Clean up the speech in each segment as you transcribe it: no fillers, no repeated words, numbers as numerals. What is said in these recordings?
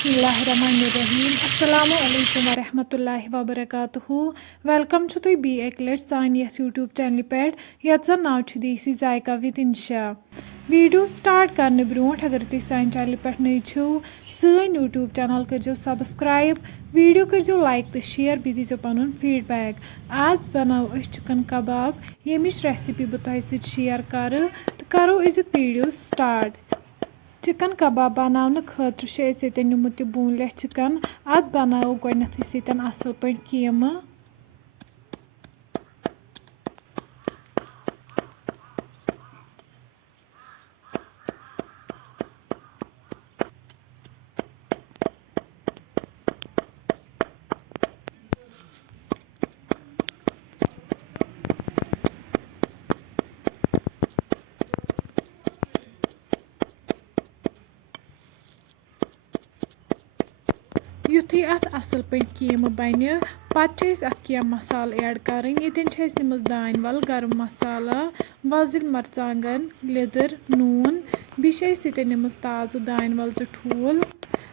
Bismillahirrahmanirrahim. Assalamu alaikum wa rahmatullahi wa barakatuhu. Welcome to the be Eclairs Sania's YouTube channel pet. Yet the now to the Zaika with Insha. Video start करने ब्रोंठ अगर तुम sign channel पे नई छो sign YouTube channel कर subscribe video कर like तो share भी दीजो पनुन फीडबैक आज बनाओ अस चिकन कबाब यमिच रेसिपी बह तोह सत शेयर कर तो करो अजुक वीडियो स्टार्ट चिकन कबाब बनाने खतर निमुत बोनलेस चिकन अत बनाओ गोडनेथ असल पे कीम युथी अत असल पे कीम बन पे अत मसाल ऐड कर ये दान वल गरम मसाला वज़िल मरचांगन लिदर नून बेन ताज़ दान वल तो ठूल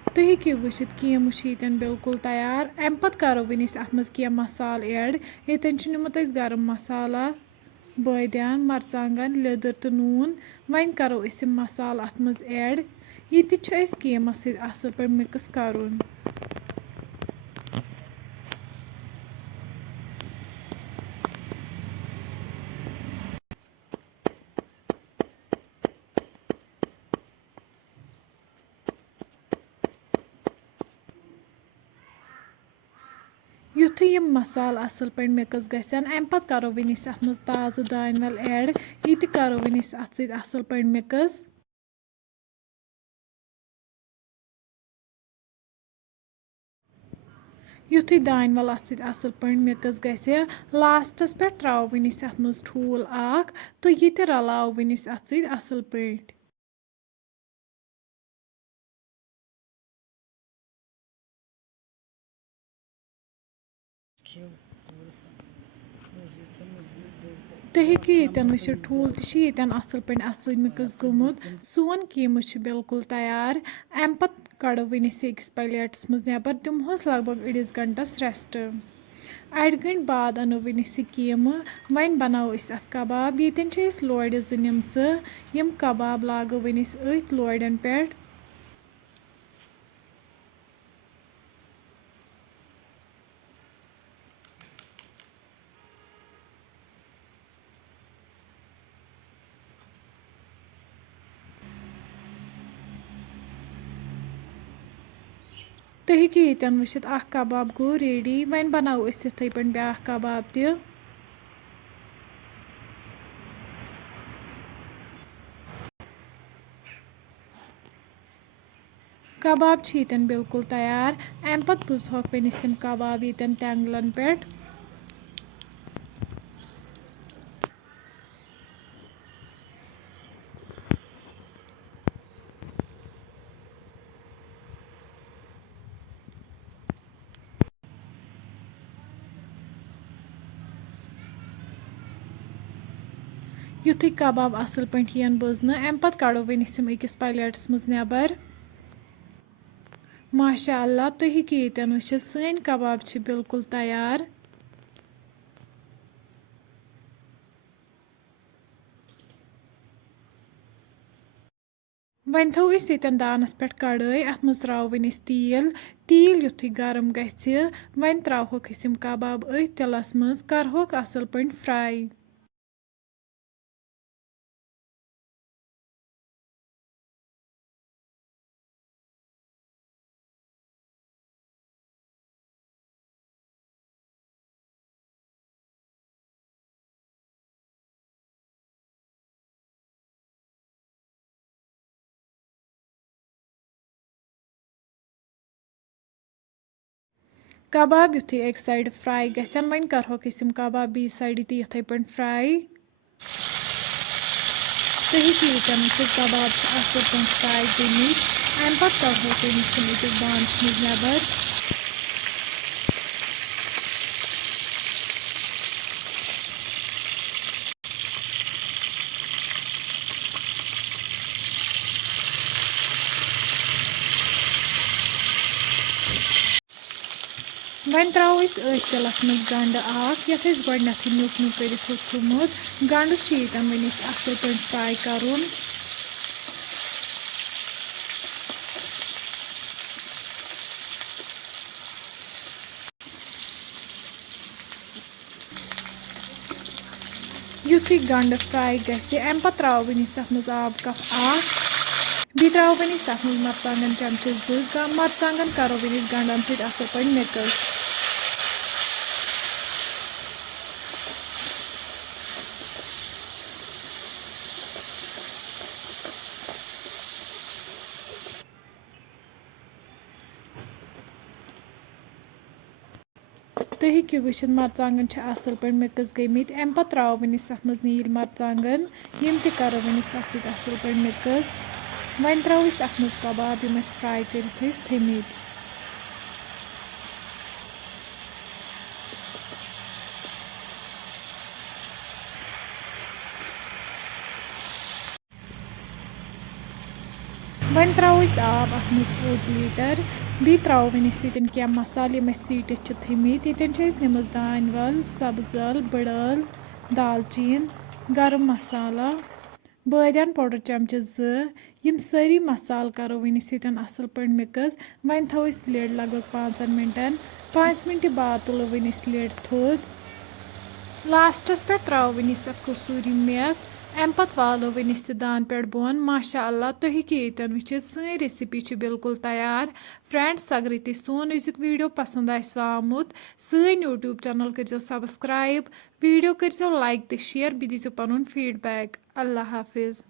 तुम हेको वुचित कीम बिल्कुल तैयार अम पत करो वन अत मज मसाल ऐड ये निमुत गरम मसाला बादियान मरचांगन लिदर तो नून वन करो मसाल अत मज ऐड ये कीमस असल पे मिक्स करुन युथु यम मसाल असल पे मिक्स गसन अम पत करो वन अत मज ताज़ दान वल ऐड ये करो वन अत असल पे मिक्स युथु दान वल अत असल पे मिक्स गसे लास्टस पे त्रो वन अत मज ठूल तो ये रलाओ वन अत असल पे तुम हेको ये वुचित ठूल तन असल पे असल मिक्स गोमुत सोन कीम बिल्कुल तैयार अम पत कड़ो वन अकिस प्लेटस मज नबर दिमहोस लगभग अड़िस घंटस रेस्ट अड़ घंटे बाद अनो वन कीम वन बनाओ अत कबाब ये लोड़ यम कबाब लागो वन अथ लोड़न पे तुम हेको ये वुचित कबाब गो रेडी वन बनाओ इथे पे ब्या कबाब कबाब ये बिल्कुल तैयार अम पत बुजहोक वन कबाब ये तेंगलन पे युथु कबाब असल पे बुजन अम पत कड़ो वन अकिस प्लेटस मज नबर माशा अल्लाह तुम हेको ये वुचित सन कबाब बिल्कुल तैयार वन थो ये दानस पे कड़ाई अत मज त्रो वन तील युथु गरम गि वन त्रोक कबाब अथ तिलस मज करहोक असल पे फ्राई कबाब युथु एक साइड फ्राई गसन वन करहोक कबाब बी साइड ये पे फ्राई तुम हेको ये कबाब असल पे फ्राई गमित अम पत करहोक अकिस बानस मज नबर वहीं त्रो तलस मज गंड ये गोडनेथ नुक नुक कर थोमुत गंड यन वन असल पे फ्राई कर युथी गंड फ्राई गम पे त्रो वन तथ मज आब कप बी त्रो वन तथ मज मरचांगन चमचे मरचांगन करो वन गंडन सत असल पे मिक्स तुम हेकि वुचित मरचांगन असल पे मिक्स गमित अम पे त्रो वन तथ मज नील मरचांगन यम त करो वन तथ सत असल पे मिक्स वन त्रो अथ मज कबाब यम फ्राई कर थमित वन त्रो आब अत मज 1 लीटर बी त्रो वन क्या मसाल यम सीटित थमित ये नमज दान वल सब्ज ٲl बड़ ٲl दालचीन गरम मसाला बादियान पाउडर चमचे 2 यम सारी मसाल करो वन सतन असल पे मिक्स वन थो लिड लगभग 5 मिनटन 5 मिनट बाद तुलो वन लिड थोद लास्टस पे त्रो वन कसूरी मेथ अम पे वालो वन दान पे बोन माशा अल्लाह तुम हेकि ये वुचित सं रेसिपी बिल्कुल तैयार फ्रेंड्स अगर तुम सोन अजुक वीडियो पसंद आमुत सन यूट्यूब चैनल कर सब्सक्राइब वीडियो कर लाइक तो शेयर बी दीजिए पनुन फीडबैक अल्लाह हाफिज।